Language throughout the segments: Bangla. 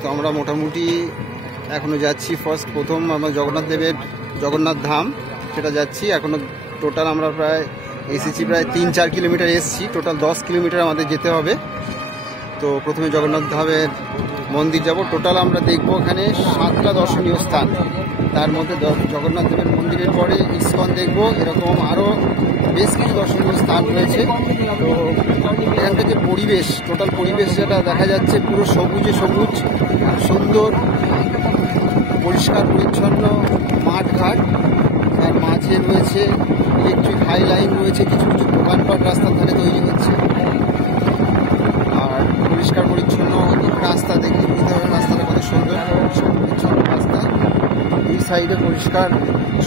তো আমরা মোটামুটি এখনো যাচ্ছি। প্রথম আমরা জগন্নাথ ধাম সেটা যাচ্ছি। এখনো টোটাল আমরা প্রায় এসেছি, প্রায় 3-4 কিলোমিটার এসেছি। টোটাল 10 কিলোমিটার আমাদের যেতে হবে। তো প্রথমে জগন্নাথ ধামের মন্দির যাব। টোটাল আমরা দেখবো এখানে 7টা দর্শনীয় স্থান। তার মধ্যে জগন্নাথ দেবের মন্দিরের পরে ইস্কন দেখবো। এরকম আরও বেশ কিছু দর্শনীয় স্থান রয়েছে। তো এখানকার যে পরিবেশ, টোটাল পরিবেশ যেটা দেখা যাচ্ছে, পুরো সবুজে সবুজ, সুন্দর পরিষ্কার পরিচ্ছন্ন মাঠঘাট। তার মাঝে রয়েছে ইলেকট্রিক হাই লাইন রয়েছে, কিছু কিছু দোকানপাট রাস্তার ধারে তৈরি হচ্ছে। আর পরিষ্কার পরিচ্ছন্ন রাস্তা দেখলে বুঝতে হবে রাস্তাটা কত সুন্দর, পরিচ্ছন্ন রাস্তা। দুই সাইডে পরিষ্কার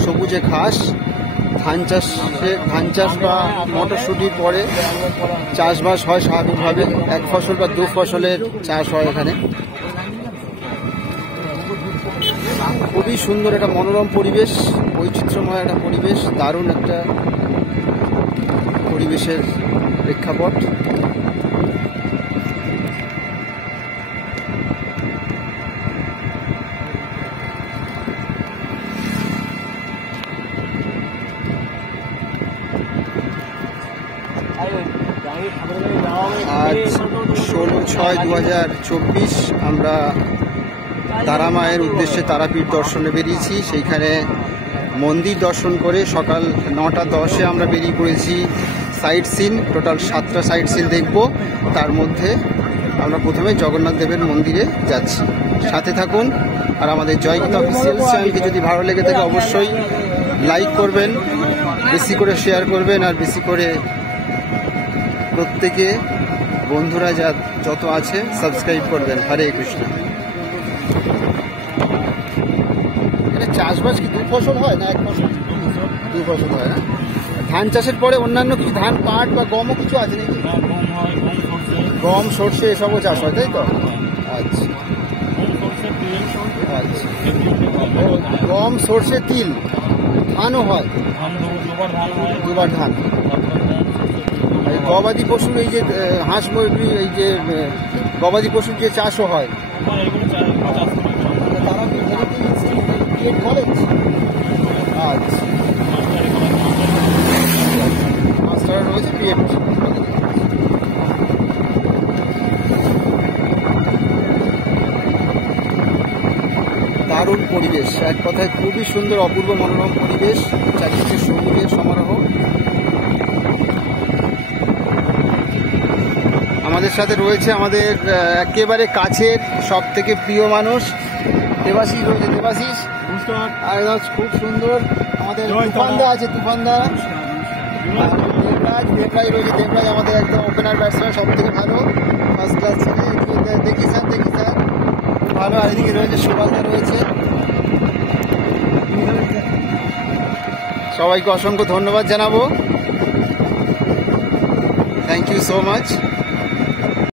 সবুজে ঘাস। ধান চাষ বা মটরশুটির পরে চাষবাস হয় স্বাভাবিকভাবে। 1 ফসল বা 2 ফসলের চাষ হয় এখানে। খুবই সুন্দর একটা মনোরম পরিবেশ, বৈচিত্র্যময় একটা পরিবেশ, দারুণ একটা পরিবেশের প্রেক্ষাপট। আজ 16/6/2024 আমরা তারা মায়ের উদ্দেশ্যে তারাপীঠ দর্শনে বেরিয়েছি। সেইখানে মন্দির দর্শন করে সকাল 9:10-এ আমরা বেরিয়ে পড়েছি সাইট সিন। টোটাল 7টা সাইট সিন দেখব। তার মধ্যে আমরা প্রথমে জগন্নাথ দেবের মন্দিরে যাচ্ছি। সাথে থাকুন। আর আমাদের জয়গীতা অফিসিয়াল চ্যানেলকে যদি ভালো লেগে থাকে অবশ্যই লাইক করবেন, বেশি করে শেয়ার করবেন, আর বেশি করে প্রত্যেকে বন্ধুরা যত আছে সাবস্ক্রাইব করবেন। হরে কৃষ্ণ। এখানে চাষবাস কি 2 ফসল হয় না 1 ফসল? 2 ফসল হয় না। ধান চাষের পরে অন্যান্য কিছু ধান, পাট বা গমও কিছু আছে নাকি? গম, সর্ষে এসবও চাষ হয়, তাই তো? আচ্ছা আচ্ছা। গম, সর্ষে, তিল, ধানও হয়, 2বার ধান। গবাদি পশুর এই যে হাঁস মুরগি, এই যে গবাদি পশুর যে চাষও হয়। আচ্ছা, মাস্টার রয়েছে পিএড। দারুণ পরিবেশ, এক কথায় খুবই সুন্দর, অপূর্ব মনোরম পরিবেশ। চারিদিকে সবুজের সমারোহ। আমাদের সাথে রয়েছে আমাদের একেবারে কাছের সব থেকে প্রিয় মানুষ দেবাশিস রয়েছে। দেবাশিস একদম খুব সুন্দর। আমাদের তুফানদা আছে, তুফানদা। দেবরাজ রয়েছে। দেবরাজ আমাদের একদম ওপেনার ব্যাটসম্যান, সব থেকে ভালো, ফার্স্ট ক্লাস ছেলে। দেখি স্যার ভালো। আর এদিকে রয়েছে সুভাষদা রয়েছে। সবাইকে অসংখ্য ধন্যবাদ জানাবো। Thank you so much.